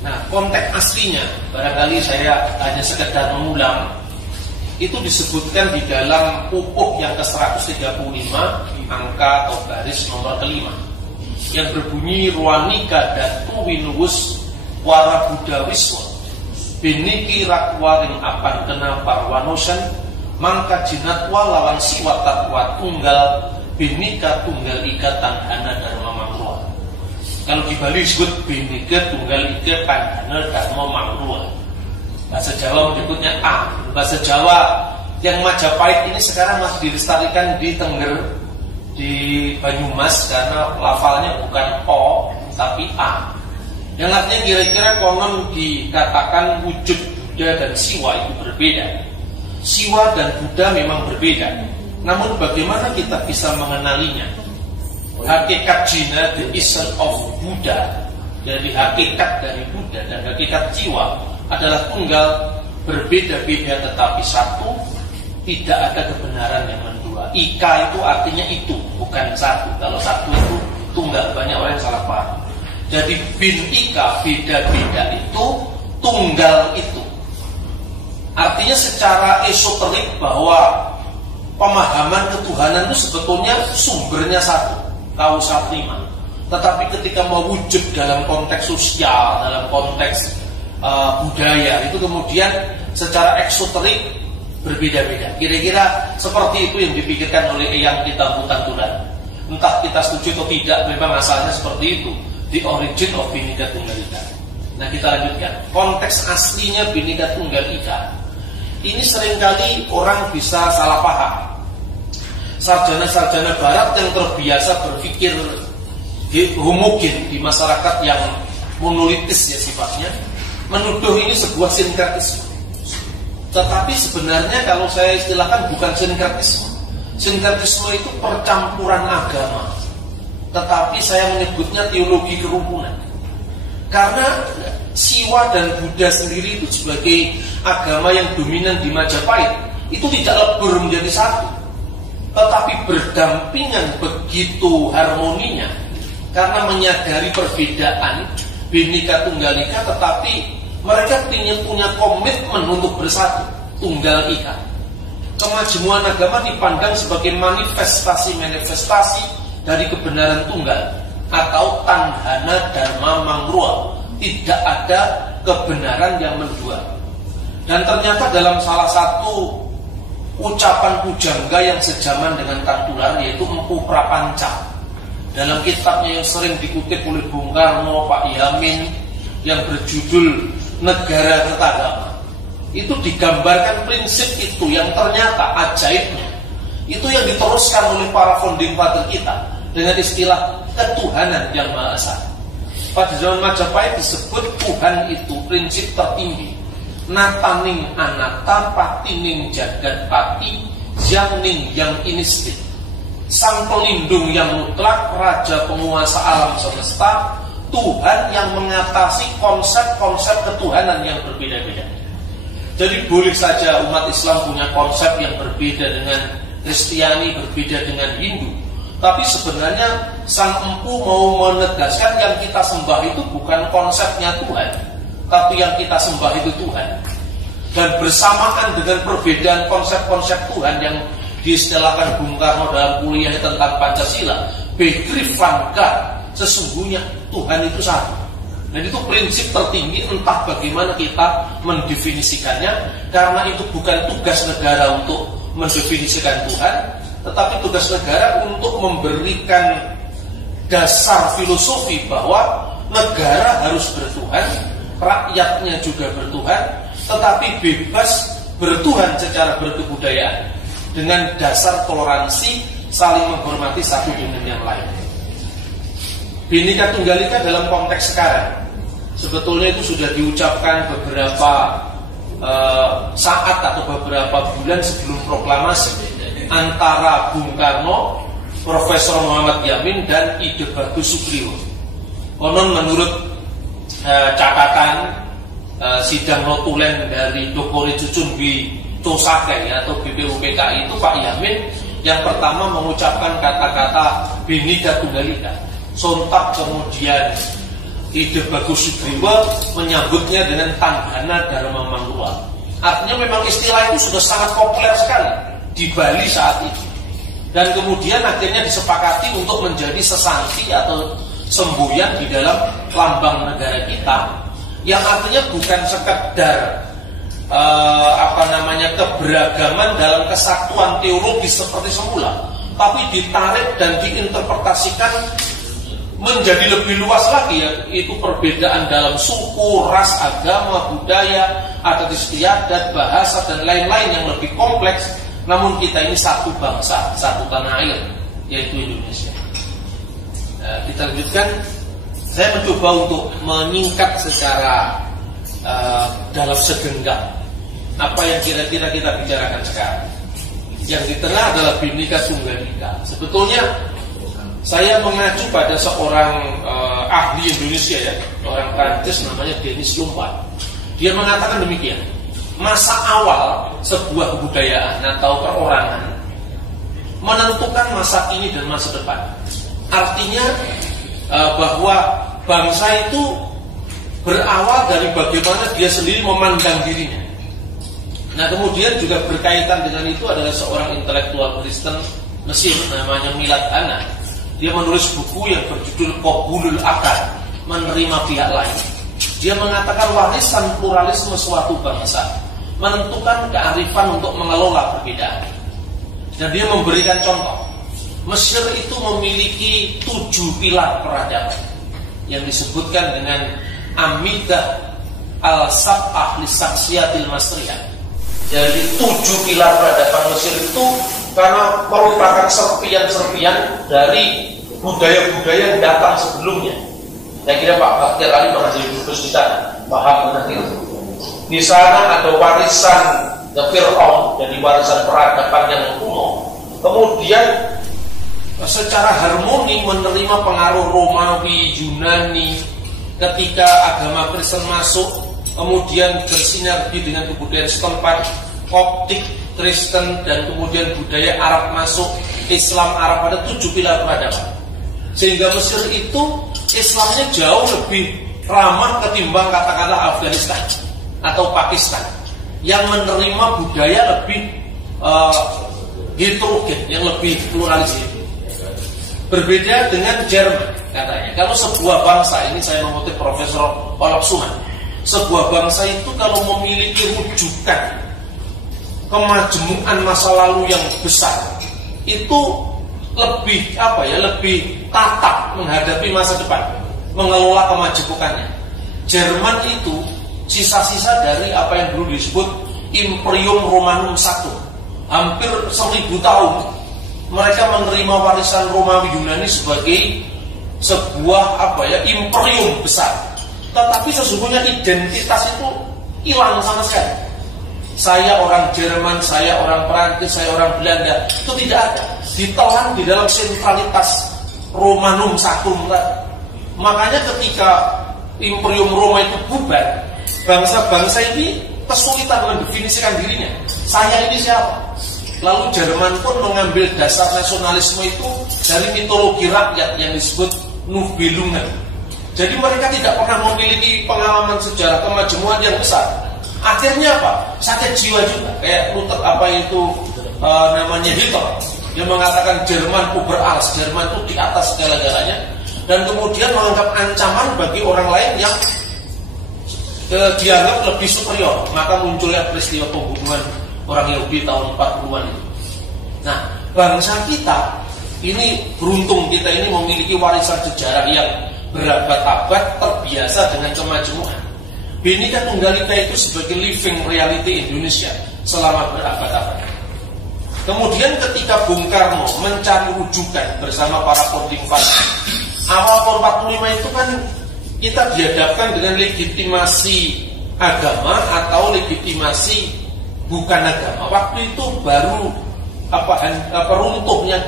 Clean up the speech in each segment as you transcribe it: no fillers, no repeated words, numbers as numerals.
Nah, konteks aslinya barangkali saya hanya sekedar mengulang. Itu disebutkan di dalam pupuk yang ke-135 angka atau baris nomor kelima yang berbunyi ruanika datu winuwus wara budawiswa biniki rakwaring apan kena parwanosan mangka jinatwa lawan siwa takwa tunggal binika tunggal ika tanghana dharma mangruwa. Kalau di Bali disebut binika tunggal ika tanghana dharma mangruwa. Bahasa Jawa menyebutnya A. Bahasa Jawa yang Majapahit ini sekarang masih dilestarikan di Tengger, di Banyumas, karena lafalnya bukan O tapi A. Yang artinya kira-kira konon dikatakan wujud Buddha dan Siwa itu berbeda. Siwa dan Buddha memang berbeda. Namun bagaimana kita bisa mengenalinya? Hakikat Jina, the essence of Buddha, dari hakikat dari Buddha dan hakikat jiwa adalah tunggal, berbeda-beda tetapi satu, tidak ada kebenaran yang mendua. Ika itu artinya itu, bukan satu. Kalau satu itu tunggal, banyak orang yang salah paham. Jadi bin ika, beda-beda itu, tunggal itu. Artinya secara esoterik bahwa pemahaman ketuhanan itu sebetulnya sumbernya satu, kausa prima. Tetapi ketika mewujud dalam konteks sosial, dalam konteks budaya, itu kemudian secara eksoterik berbeda-beda. Kira-kira seperti itu yang dipikirkan oleh Eyang Kita Butantulan. Entah kita setuju atau tidak, memang asalnya seperti itu. The origin of Bhinneka Tunggal Ika. Nah, kita lanjutkan. Konteks aslinya Bhinneka Tunggal Ika ini seringkali orang bisa salah paham. Sarjana-sarjana barat yang terbiasa berpikir homogen di masyarakat yang monolitis ya sifatnya, menuduh ini sebuah sinkretisme. Tetapi sebenarnya kalau saya istilahkan bukan sinkretisme. Sinkretisme itu percampuran agama. Tetapi saya menyebutnya teologi kerukunan. Karena Siwa dan Buddha sendiri itu sebagai agama yang dominan di Majapahit itu tidak lebur menjadi satu, tetapi berdampingan begitu harmoninya. Karena menyadari perbedaan Bhinneka Tunggal Ika, tetapi mereka ingin punya komitmen untuk bersatu, Tunggal Ika. Kemajemuan agama dipandang sebagai manifestasi dari kebenaran tunggal atau tanghana dharma mangruwa. Tidak ada kebenaran yang mendua. Dan ternyata dalam salah satu ucapan pujangga yang sejaman dengan Tantular, yaitu Empu Prapanca, dalam kitabnya yang sering dikutip oleh Bung Karno, Pak Yamin, yang berjudul Negara Kertagama, itu digambarkan prinsip itu yang ternyata ajaibnya itu yang diteruskan oleh para founding father kita dengan istilah ketuhanan yang Maha Esa. Pada zaman Majapahit disebut Tuhan itu prinsip tertinggi. Nataning anata patining jagat pati yangning yang inistik. Sang pelindung yang mutlak, raja penguasa alam semesta, Tuhan yang mengatasi konsep-konsep ketuhanan yang berbeda-beda. Jadi boleh saja umat Islam punya konsep yang berbeda dengan Kristiani, berbeda dengan Hindu. Tapi sebenarnya Sang Empu mau menegaskan yang kita sembah itu bukan konsepnya Tuhan, tapi yang kita sembah itu Tuhan. Dan bersamaan dengan perbedaan konsep-konsep Tuhan yang diistilahkan Bung Karno dalam kuliah tentang Pancasila, Begriff van God, sesungguhnya Tuhan itu satu. Dan itu prinsip tertinggi, entah bagaimana kita mendefinisikannya, karena itu bukan tugas negara untuk mendefinisikan Tuhan, tetapi tugas negara untuk memberikan dasar filosofi bahwa negara harus bertuhan, rakyatnya juga bertuhan, tetapi bebas bertuhan secara berkebudayaan dengan dasar toleransi, saling menghormati satu dengan yang lain. Bhinneka Tunggal Ika dalam konteks sekarang sebetulnya itu sudah diucapkan beberapa saat atau beberapa bulan sebelum proklamasi antara Bung Karno, Profesor Muhammad Yamin, dan Ide Bagus Supriyo. Konon menurut catatan sidang notulen dari Dokore Cucumbi Tosake atau BPUPKI itu, Pak Yamin yang pertama mengucapkan kata-kata Bhinneka Tunggal Ika. Sontak kemudian Ide Bagus Sugriwa menyambutnya dengan Tanggana Dharma Mangruwa. Artinya memang istilah itu sudah sangat populer sekali di Bali saat itu. Dan kemudian akhirnya disepakati untuk menjadi sesanti atau semboyan di dalam lambang negara kita, yang artinya bukan sekedar keberagaman dalam kesatuan teologis seperti semula, tapi ditarik dan diinterpretasikan menjadi lebih luas lagi, yaitu perbedaan dalam suku, ras, agama, budaya, adat istiadat, bahasa, dan lain-lain yang lebih kompleks. Namun kita ini satu bangsa, satu tanah air, yaitu Indonesia. Kita lanjutkan. Saya mencoba untuk menyingkat secara dalam segenggam apa yang kira-kira kita bicarakan sekarang. Yang di tengah adalah Bhinneka Tunggal Ika. Sebetulnya saya mengacu pada seorang ahli Indonesia, ya, orang Prancis namanya Denis Lombard. Dia mengatakan demikian: masa awal sebuah kebudayaan atau perorangan menentukan masa kini dan masa depan. Artinya bahwa bangsa itu berawal dari bagaimana dia sendiri memandang dirinya. Nah, kemudian juga berkaitan dengan itu adalah seorang intelektual Kristen Mesir namanya Milad Hana. Dia menulis buku yang berjudul Qabulul Akad, menerima pihak lain. Dia mengatakan warisan pluralisme suatu bangsa menentukan kearifan untuk mengelola perbedaan. Dan dia memberikan contoh. Mesir itu memiliki 7 pilar peradaban yang disebutkan dengan Amidah al-Sab'ah li-Saksiyatil Masriyah. Jadi 7 pilar peradaban Mesir itu karena merupakan serpian-serpian dari budaya-budaya yang datang sebelumnya. Saya kira Pak Baktiar Ali pernah jadi dubes di sana, paham nanti itu. Di sana ada warisan Fir'aun, jadi warisan peradaban yang kuno. Kemudian secara harmoni menerima pengaruh Romawi, Yunani. Ketika agama Kristen masuk, kemudian bersinergi dengan kebudayaan setempat, Koptik, Kristen, dan kemudian budaya Arab masuk, Islam Arab, ada 7 pilar peradaban. Sehingga Mesir itu Islamnya jauh lebih ramah ketimbang katakanlah Afghanistan atau Pakistan yang menerima budaya lebih heterogen, yang lebih pluralis. Berbeda dengan Jerman katanya. Kalau sebuah bangsa, ini saya mengutip Profesor Olaf Suman, sebuah bangsa itu kalau memiliki rujukan kemajemukan masa lalu yang besar, itu lebih lebih tatap menghadapi masa depan, mengelola kemajemukannya. Jerman itu sisa-sisa dari apa yang dulu disebut Imperium Romanum I, hampir 1000 tahun. Mereka menerima warisan Romawi Yunani sebagai sebuah imperium besar. Tetapi sesungguhnya identitas itu hilang sama sekali. Saya orang Jerman, saya orang Perancis, saya orang Belanda, itu tidak ada. Ditelan di dalam sentralitas Romanum I. Makanya ketika Imperium Roma itu bubar, bangsa-bangsa ini kesulitan mendefinisikan dirinya. Saya ini siapa? Lalu Jerman pun mengambil dasar nasionalisme itu dari mitologi rakyat yang disebut Nibelungen. Jadi mereka tidak pernah memiliki pengalaman sejarah kemajemukan yang besar. Akhirnya apa? Sakit jiwa juga. Kayak Luther namanya Hitler. Dia mengatakan Jerman über alles, Jerman itu di atas segala-galanya. Dan kemudian menganggap ancaman bagi orang lain yang dianggap lebih superior. Maka munculnya peristiwa pembunuhan orang Yahudi tahun 40-an itu. Nah, bangsa kita ini beruntung, kita ini memiliki warisan sejarah yang berabad-abad terbiasa dengan kemajemukan. Bhinneka Tunggal Ika itu sebagai living reality Indonesia selama berabad-abad. Kemudian ketika Bung Karno mencari rujukan bersama para founding father, awal tahun 45 itu kan kita dihadapkan dengan legitimasi agama atau legitimasi bukan agama. Waktu itu baru runtuhnya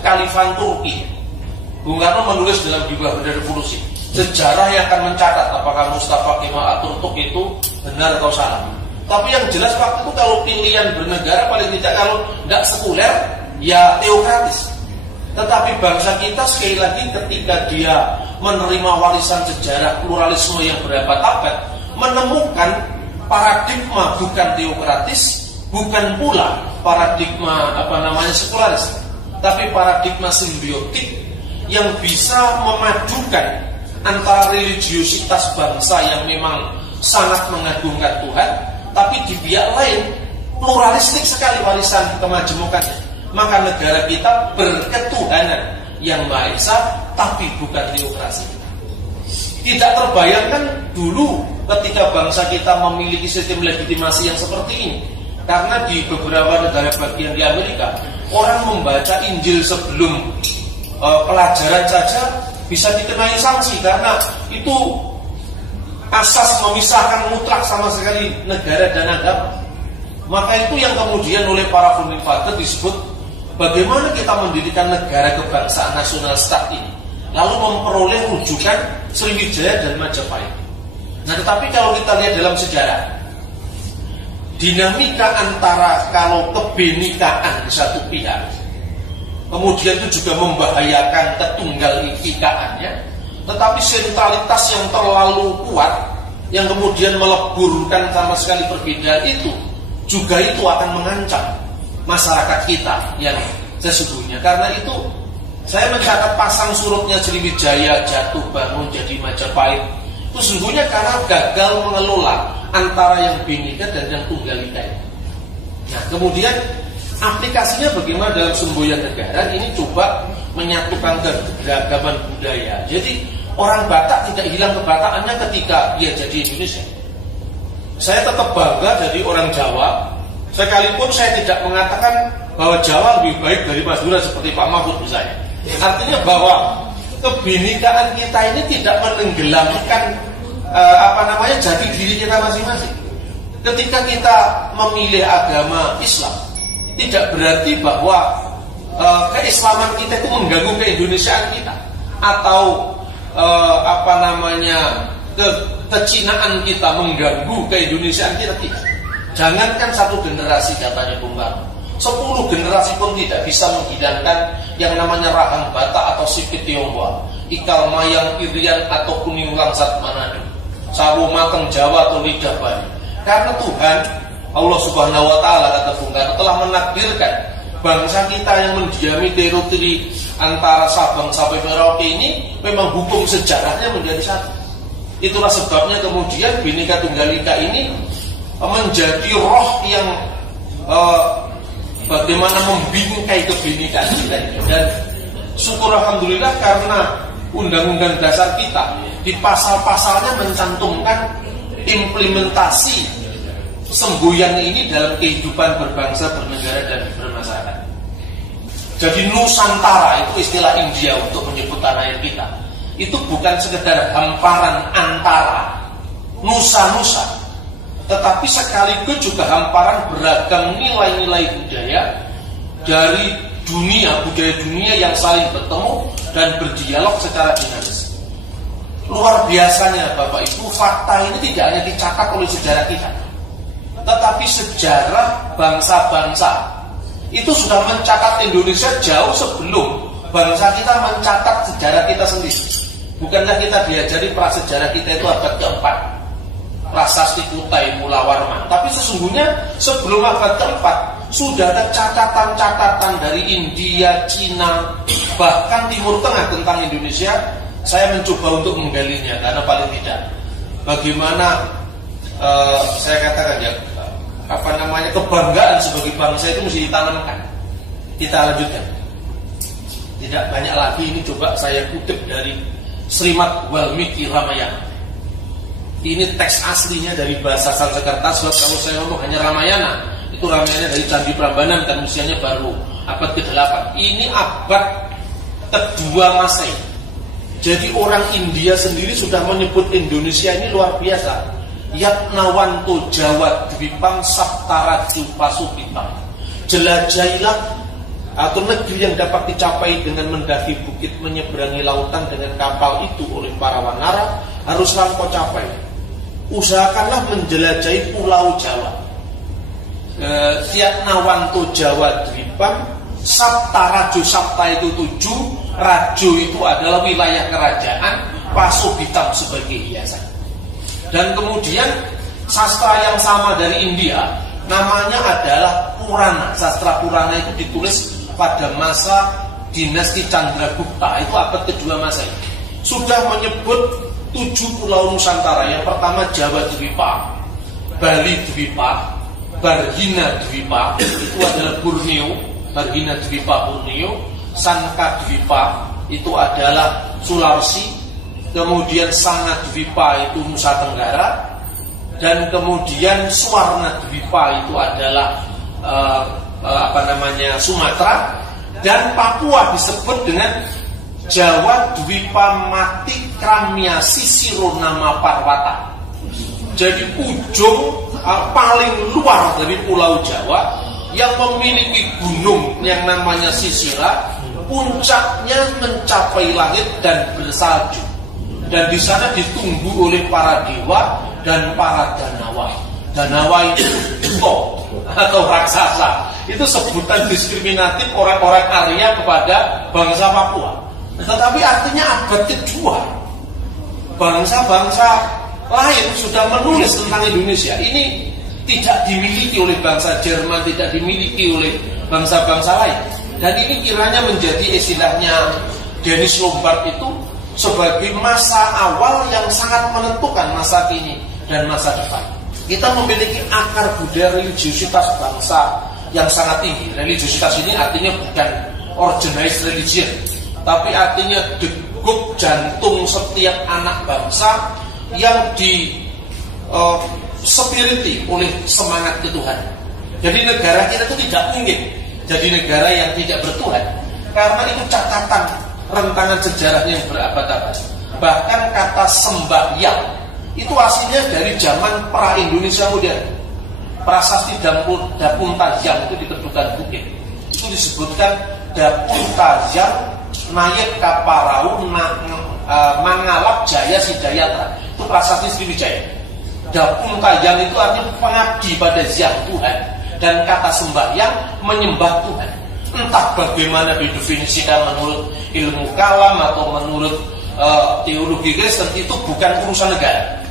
Khalifah Turki. Bung Karno menulis dalam Diwa Benda Revolusi, sejarah yang akan mencatat apakah Mustafa Kemal Atatürk itu benar atau salah. Tapi yang jelas waktu itu kalau pilihan bernegara paling tidak kalau tidak sekuler ya teokratis. Tetapi bangsa kita sekali lagi ketika dia menerima warisan sejarah pluralisme yang berabad-abad, menemukan paradigma bukan teokratis, bukan pula paradigma sekularis, tapi paradigma simbiotik yang bisa memadukan antara religiositas bangsa yang memang sangat mengagungkan Tuhan, tapi di pihak lain pluralistik sekali warisan kemajemukannya. Maka negara kita berketuhanan yang Maha Esa, tapi bukan teokrasi. Tidak terbayangkan dulu ketika bangsa kita memiliki sistem legitimasi yang seperti ini. Karena di beberapa negara bagian di Amerika, orang membaca Injil sebelum pelajaran saja bisa dikenai sanksi, karena itu asas memisahkan mutlak sama sekali negara dan agama. Maka itu yang kemudian oleh para founding father disebut bagaimana kita mendirikan negara kebangsaan nasional stat ini, lalu memperoleh rujukan Sriwijaya dan Majapahit. Nah, tetapi kalau kita lihat dalam sejarah, dinamika antara kalau kebenekaan di satu pihak, kemudian itu juga membahayakan ketunggal ikaannya, tetapi sentralitas yang terlalu kuat, yang kemudian meleburkan sama sekali perbedaan itu, juga itu akan mengancam masyarakat kita yang sesungguhnya. Karena itu saya mencatat pasang surutnya Sriwijaya jatuh bangun jadi Majapahit itu sesungguhnya karena gagal mengelola antara yang bineka dan yang tunggal ika. Nah, kemudian aplikasinya bagaimana dalam semboyan negara ini, coba menyatukan keberagaman budaya. Jadi orang Batak tidak hilang kebatakannya ketika dia jadi Indonesia. Saya tetap bangga jadi orang Jawa, sekalipun saya tidak mengatakan bahwa Jawa lebih baik dari Madura seperti Pak Mahfud misalnya. Artinya bahwa kebinekaan kita ini tidak menenggelamkan jati diri kita masing-masing. Ketika kita memilih agama Islam, tidak berarti bahwa keislaman kita itu mengganggu keindonesiaan kita, atau kecinaan kita mengganggu keindonesiaan kita, tidak. Jangankan satu generasi, katanya Bung Karno, 10 generasi pun tidak bisa menghilangkan yang namanya rahang Batak atau sipit Tionghoa, ikal mayang Irian atau kuning langsat Manado, sawo mateng Jawa atau lidah Bali. Karena Tuhan Allah Subhanahu wa Ta'ala, kata Bung Karno, telah menakdirkan bangsa kita yang mendiami teritori antara Sabang sampai Merauke ini memang hukum sejarahnya menjadi satu. Itulah sebabnya kemudian Bhinneka Tunggal Ika ini menjadi roh yang bagaimana membingkai kebinekaan kita ini. Dan syukur alhamdulillah karena undang-undang dasar kita di pasal-pasalnya mencantumkan implementasi semboyan ini dalam kehidupan berbangsa, bernegara, dan bermasyarakat. Jadi Nusantara itu istilah India untuk menyebut tanah air kita. Itu bukan sekedar hamparan antara nusa-nusa, tetapi sekaligus juga hamparan beragam nilai-nilai budaya dari dunia, budaya dunia yang saling bertemu dan berdialog secara dinamis. Luar biasanya Bapak Ibu, fakta ini tidak hanya dicatat oleh sejarah kita, tetapi sejarah bangsa-bangsa itu sudah mencatat Indonesia jauh sebelum bangsa kita mencatat sejarah kita sendiri. Bukankah kita diajari prasejarah kita itu abad keempat, Prasasti Kutai Mula Warman. Tapi sesungguhnya sebelum abad keempat sudah ada catatan-catatan dari India, Cina, bahkan Timur Tengah tentang Indonesia. Saya mencoba untuk menggalinya karena paling tidak bagaimana saya katakan ya, kebanggaan sebagai bangsa itu mesti ditanamkan. Kita lanjutkan. Tidak banyak lagi, ini coba saya kutip dari Srimad Walmiki Ramayana. Ini teks aslinya dari bahasa Sanskerta, sebab kalau saya ngomong hanya Ramayana, itu Ramayana dari Candi Prambanan dan usianya baru abad ke-8. Ini abad kedua Masehi. Jadi orang India sendiri sudah menyebut Indonesia ini luar biasa. Yatnawanto Jawa Dwipang Saptaraju Pasupitang. Jelajahilah atau negeri yang dapat dicapai dengan mendaki bukit, menyeberangi lautan dengan kapal itu oleh para wanara, haruslah kau capai. Usahakanlah menjelajahi pulau Jawa. Yatnawanto Jawa Dwipang Sapta, Rajo Sapta itu 7, Rajo itu adalah wilayah kerajaan, Pasobitam sebagai hiasan. Dan kemudian sastra yang sama dari India, namanya adalah Purana. Sastra Purana itu ditulis pada masa dinasti Chandragupta, itu abad kedua Masehi. Sudah menyebut 7 pulau Nusantara. Yang pertama Jawa Dwipa, Bali Dwipa, Barhina Dwipa, itu adalah Borneo, Barhina Dwipa Borneo, Sanka Dwipa itu adalah Sulawesi, kemudian Sanga Dwipa itu Nusa Tenggara, dan kemudian Suwarna Dwipa itu adalah Sumatera, dan Papua disebut dengan Jawa Dwipa Mati Kramya Sisiro Nama Parwata. Jadi ujung paling luar dari Pulau Jawa yang memiliki gunung yang namanya Sisira, puncaknya mencapai langit dan bersalju. Dan di sana ditunggu oleh para dewa dan para danawa. Danawa itu buto atau raksasa. Itu sebutan diskriminatif orang-orang Arya kepada bangsa Papua. Tetapi artinya abad kedua bangsa-bangsa lain sudah menulis tentang Indonesia. Ini tidak dimiliki oleh bangsa Jerman, tidak dimiliki oleh bangsa-bangsa lain. Dan ini kiranya menjadi istilahnya Dennis Lombard itu sebagai masa awal yang sangat menentukan masa kini dan masa depan. Kita memiliki akar budaya religiositas bangsa yang sangat tinggi. Religiositas ini artinya bukan organized religion, tapi artinya degup jantung setiap anak bangsa yang spiriti oleh semangat ketuhanan. Jadi negara kita itu tidak mungkin jadi negara yang tidak bertuhan, karena itu catatan rentangan sejarahnya yang berabad-abad. Bahkan kata sembahyang itu aslinya dari zaman pra-Indonesia modern. Prasasti Dapun Tajam itu di Kedukan Bukit itu disebutkan Dapun Tajam Nayek Kaparau Mangalap Jaya Sidayatra. Itu prasasti Sriwijaya. Dapun Tajam itu artinya pengabdi pada Zat Tuhan, dan kata sembahyang menyembah Tuhan. Entah bagaimana didefinisikan menurut ilmu kalam atau menurut teologi Kristen, itu bukan urusan negara.